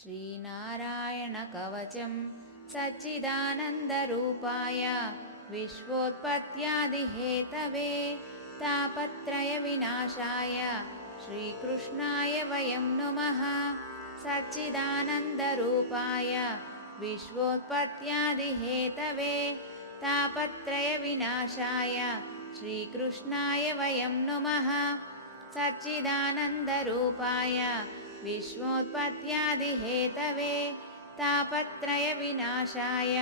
श्रीनारायणकवचं सच्चिदानन्दरूपाय विश्वोत्पत्त्यादिहेतवे तापत्रयविनाशाय श्रीकृष्णाय वयं नुमः। सच्चिदानन्दरूपाय विश्वोत्पत्त्यादिहेतवे तापत्रयविनाशाय श्रीकृष्णाय वयं नुमः। सच्चिदानन्दरूपाय विश्वोत्पत्त्यादिहेतवे तापत्रयविनाशाय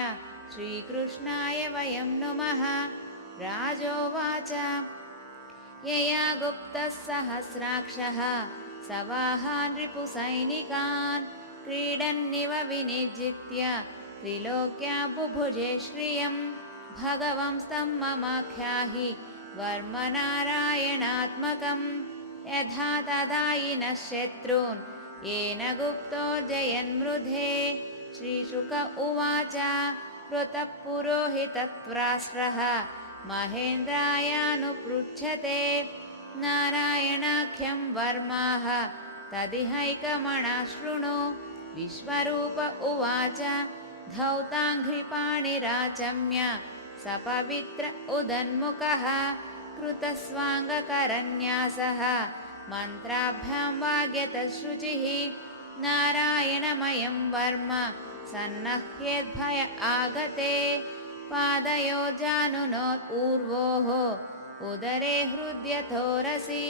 श्रीकृष्णाय वयं नुमः। राजोवाच यया गुप्तः सहस्राक्षः सवाहान् रिपुसैनिकान् क्रीडन्निव विनिर्जित्य त्रिलोक्या बुभुजे श्रियं भगवंस्तं ममाख्याहि वर्मनारायणात्मकम् यथा तदायिनः शत्रून् येन गुप्तो जयन्मृधे। श्रीशुक उवाच ऋतः पुरोहितत्वास्त्रः महेन्द्रायानुपृच्छते नारायणाख्यं वर्माः तदिहैकमणा शृणु। विश्वरूप उवाच धौताङ्घ्रिपाणिराचम्य सपवित्र उदन्मुखः कृतस्वाङ्गकरन्यासः मन्त्राभ्यां वाग्यतशुचिः नारायणमयं वर्म सन्नह्येद्भय आगते पादयोर्जानुनोत् ऊर्वोः उदरे हृद्यथोरसि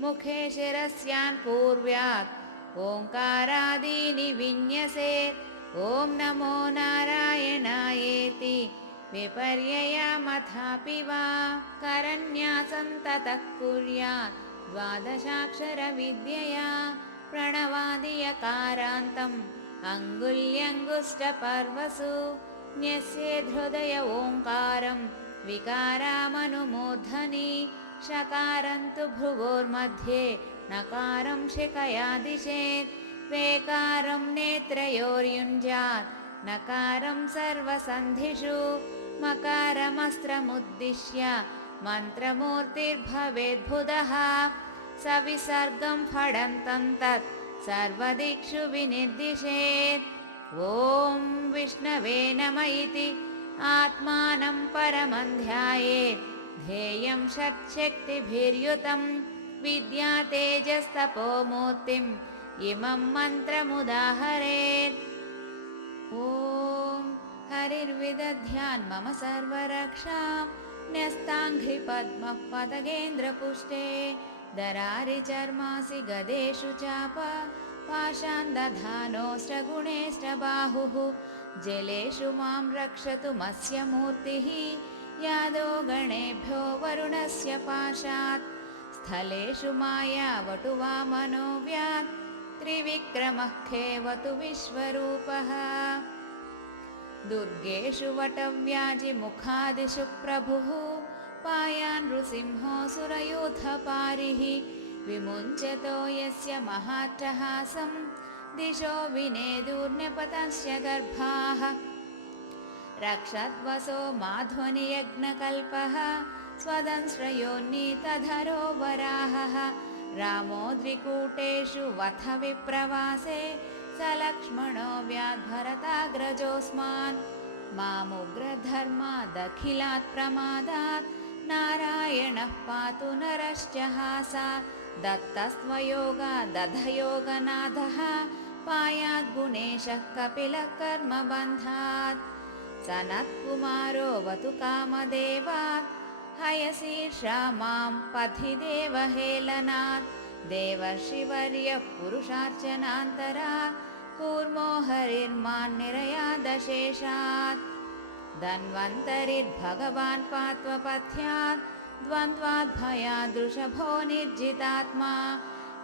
मुखे शिरस्यान् पूर्व्यात् ओङ्कारादीनि विन्यसेत्। ॐ नमो नारायणायेति विपर्ययमथापि वा करन्यासं ततः कुर्यात् द्वादशाक्षरविद्यया प्रणवादियकारान्तम् अङ्गुल्यङ्गुष्ठपर्वसु न्यस्येद् हृदय ओङ्कारं विकारामनुमूर्धनि षकारं तु भ्रुवोर्मध्ये नकारं शिखया दिशेत् वेकारं नेत्रयोर्युञ्जात् नकारं सर्वसन्धिषु मकारमस्त्रमुद्दिश्य मन्त्रमूर्तिर्भवेद्बुधः सविसर्गं फडन्तं तत् सर्वदिक्षु विनिर्दिशेत्। ॐ विष्णवे नम इति आत्मानं परमं ध्यायेत् ध्येयं षट्शक्तिभिर्युतं विद्यातेजस्तपोमूर्तिम् इमं मन्त्रमुदाहरेत्। ॐ हरिर्विदध्यान् मम सर्वरक्षां न्यस्ताङ्घ्रिपद्मः पतगेन्द्रपुष्टे दरारिचर्मासि गदेषु चाप पाशान् दधानोऽष्टगुणेष्टबाहुः जलेषु मां रक्षतुमस्य मूर्तिः यादो गणेभ्यो वरुणस्य पाशात् स्थलेषु मायावटु वामनो व्यात् त्रिविक्रमः खेवतु विश्वरूपः दुर्गेषु वटव्याजिमुखादिषु प्रभुः पायान् नृसिंहोऽसुरयूथपारिः विमुञ्चतो यस्य महाट्टहासं दिशो विनेदुर्न्यपतस्य गर्भाः रक्षद्वसो माध्वनियज्ञकल्पः स्वदंश्रयोन्नीतधरो वराहः रामोद्रिकूटेषु वथ विप्रवासे स लक्ष्मणो व्याद्भरताग्रजोऽस्मान् मामुग्रधर्मादखिलात् प्रमादात् नारायणः पातु नरश्च हासात् दत्तस्त्वयोगादधयोगनाथः पायाद्गुणेशः कपिलः कर्मबन्धात् सनत्कुमारो वतु कामदेवात् हयशीर्षा मां पथि देवहेलनात् देवर्षिवर्यः पुरुषार्चनान्तरात् कूर्मो हरिर्मान्निरयादशेषात् धन्वन्तरिर्भगवान् पात्वपथ्यात् द्वन्द्वाद्भयादृषभो निर्जितात्मा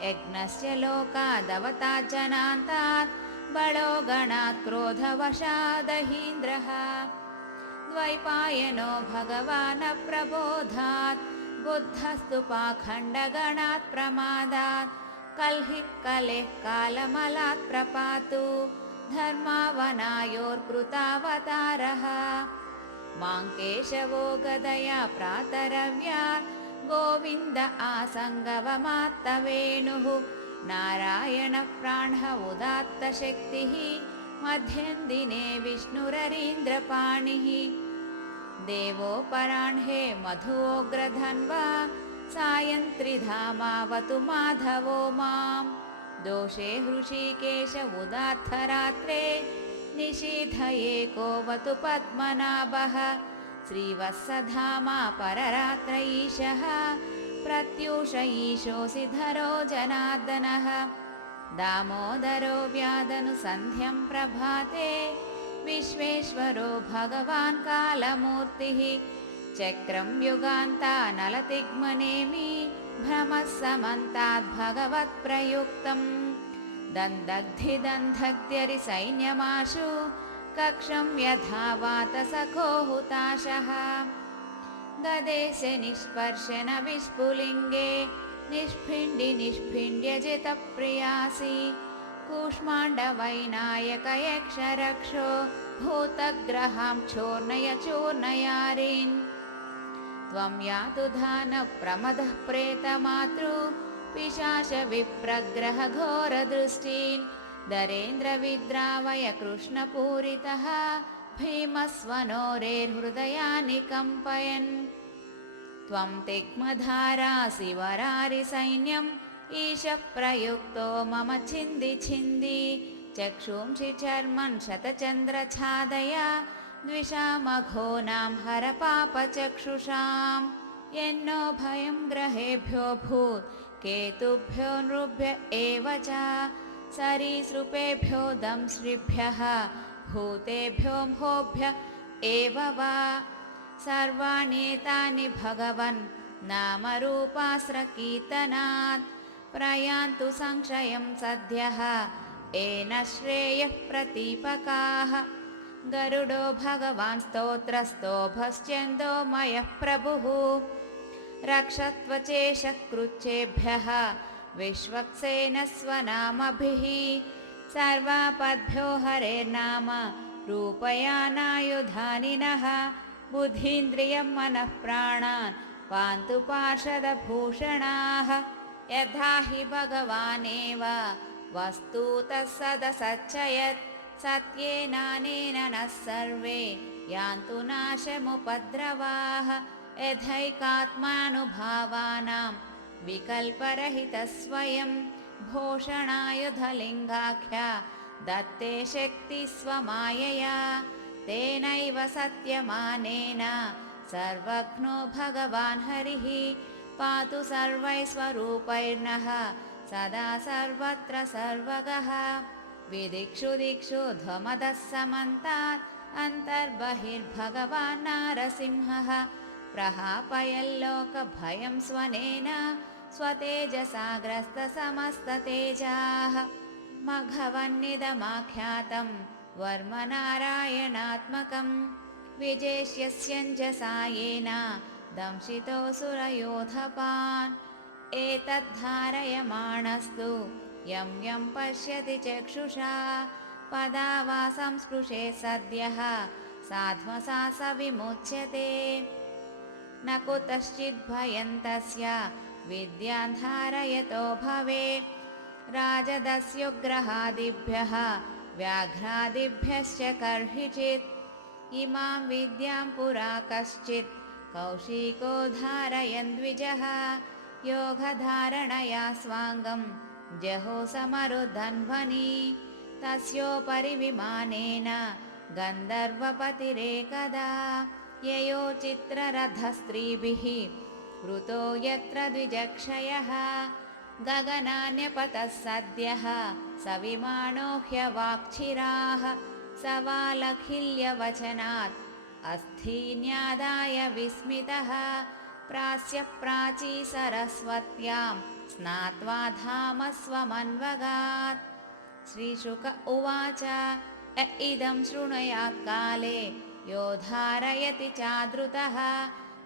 यज्ञस्य लोकादवतात् जनान्तात् बलो गणात् क्रोधवशादहीन्द्रः द्वैपायनो भगवान् प्रबोधात् बुद्धस्तु पाखण्डगणात् प्रमादात् कल्हि कलेः कालमलात् प्रपातु धर्मावनायोर्कृतावतारः मां केशवो गदया प्रातरव्यात् गोविन्द आसङ्गवमात्तवेणुः नारायणप्राणः उदात्तशक्तिः मध्यन्दिने विष्णुररीन्द्रपाणिः देवोपराह्णे मधुओग्रधन्वा सायन्त्रिधामावतु माधवो मां दोषे हृषीकेश उदात्तरात्रे निशीथयेकोऽवतु पद्मनाभः श्रीवत्सधामा पररात्र ईशः प्रत्यूष ईशोऽसि धरो जनार्दनः दामोदरो व्यादनुसन्ध्यं प्रभाते विश्वेश्वरो भगवान् कालमूर्तिः चक्रं युगान्तानलतिग्मनेमि भ्रमः समन्ताद्भगवत्प्रयुक्तं दन्दग्धिदन्धग्ध्यरिसैन्यमाशु कक्षं यथा वातसखो हुताशः गदेश निष्पर्शन विस्फुलिङ्गे निष्भिण्ड्यजितप्रियासि कूष्माण्डवैनायकयक्षरक्षो भूतग्रहां चोर्णय चूर्णयारीन् त्वं यातु धानप्रमदः प्रेतमातृ पिशाचविप्रग्रहघोरदृष्टीन् दरेन्द्रविद्रावय कृष्णपूरितः भीमस्वनोरेर्हृदयानि कम्पयन् त्वं तिग्मधारासि वरारिसैन्यम् ईशप्रयुक्तो मम छिन्दि छिन्दि चक्षुंषि चर्मन् शतचन्द्रछादया द्विषामघोनां हरपापचक्षुषां यन्नो भयं ग्रहेभ्यो भूत् केतुभ्यो नृभ्य एव च सरीसृपेभ्यो दंश्रिभ्यः भूतेभ्यो म्होभ्य एव वा सर्वाण्येतानि भगवन् नामरूपास्रकीर्तनात् प्रयान्तु संशयं सद्यः येन श्रेयः प्रतीपकाः गरुडो भगवान् स्तोत्रस्तोभश्चन्दो मयः प्रभुः रक्षत्वचेशकृच्छेभ्यः विश्वक्सेनस्वनामभिः सर्वापद्भ्यो हरेर्नाम रूपयानायुधानिनः बुद्धीन्द्रियं मनः प्राणान् पान्तु पार्षदभूषणाः यथा हि भगवानेव वस्तुतः सदसच्चयत् सत्येनानेन नः सर्वे यान्तु नाशमुपद्रवाः यथैकात्मानुभावानां विकल्परहितस्वयं भूषणायुधलिङ्गाख्या दत्ते शक्तिस्वमायया तेनैव सत्यमानेन सर्वज्ञो भगवान् हरिः पातु सर्वैस्वरूपैर्नः सदा सर्वत्र सर्वगः विदिक्षु दिक्षु ध्वमदः समन्तात् अन्तर्बहिर्भगवान् नारसिंहः प्रहापयल्लोकभयं स्वनेन स्वतेजसाग्रस्तसमस्ततेजाः मघवन्निदमाख्यातं वर्मनारायणात्मकं विजेष्यस्यञ्जसायेन दंशितोऽसुरयोधपान् एतद्धारयमाणस्तु यं यं पश्यति चक्षुषा पदावासं स्पृशे सद्यः साध्वसा स विमुच्यते न कुतश्चिद्भयं तस्य विद्यां धारयतो भवेत् राजदस्युग्रहादिभ्यः व्याघ्रादिभ्यश्च कर्हिचित् इमां विद्यां पुरा कश्चित् कौशिको धारयन् द्विजः योगधारणया स्वाङ्गं जहो समरुधन्वनि तस्योपरि विमानेन गन्धर्वपतिरेकदा ययो चित्ररथस्त्रीभिः वृतो यत्र द्विजक्षयः गगनान्यपतः सद्यः सविमानो ह्यवाक्चिराः सवालखिल्यवचनात् अस्थीन्यादाय विस्मितः प्रास्य प्राची सरस्वत्यां स्नात्वा धामस्वमन्वगात् श्रीशुक उवाच इदं शृणुयात् काले यो धारयति चादृतः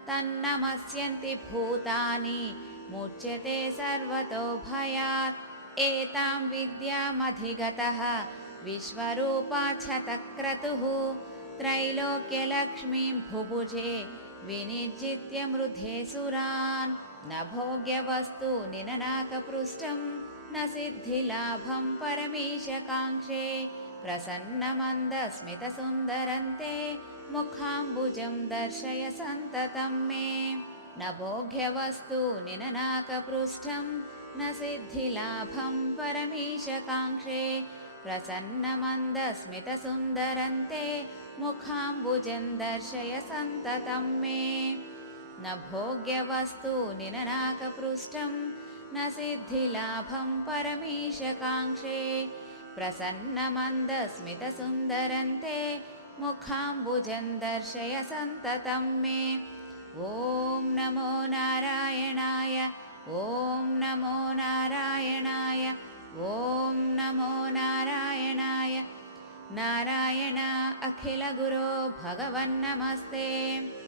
तन्नमस्यन्ति भूतानि मुच्यते सर्वतो भयात् एतां विद्यामधिगतः विश्वरूपाच्छतक्रतुः त्रैलोक्यलक्ष्मीं भुभुजे विनिर्जित्य मृधे सुरान् न भोग्यवस्तु निननाकपृष्ठं न सिद्धिलाभं परमीशकाङ्क्षे प्रसन्नमन्दस्मितसुन्दरन्ते मुखाम्बुजं दर्शय सन्ततं मे न भोग्यवस्तूनि न नाकपृष्ठं न सिद्धिलाभं परमीशकाङ्क्षे प्रसन्नमन्दस्मितसुन्दरन्ते मुखाम्बुजं दर्शय सन्ततं मे न भोग्यवस्तूनि न नाकपृष्ठं न सिद्धिलाभं परमीशकाङ्क्षे प्रसन्नमन्दस्मितसुन्दरन्ते मुखाम्बुजं दर्शय सन्ततं मे ॐ नमो नारायणाय ॐ नमो नारायणाय ॐ नमो नारायणाय नारायण अखिलगुरो भगवन्नमस्ते।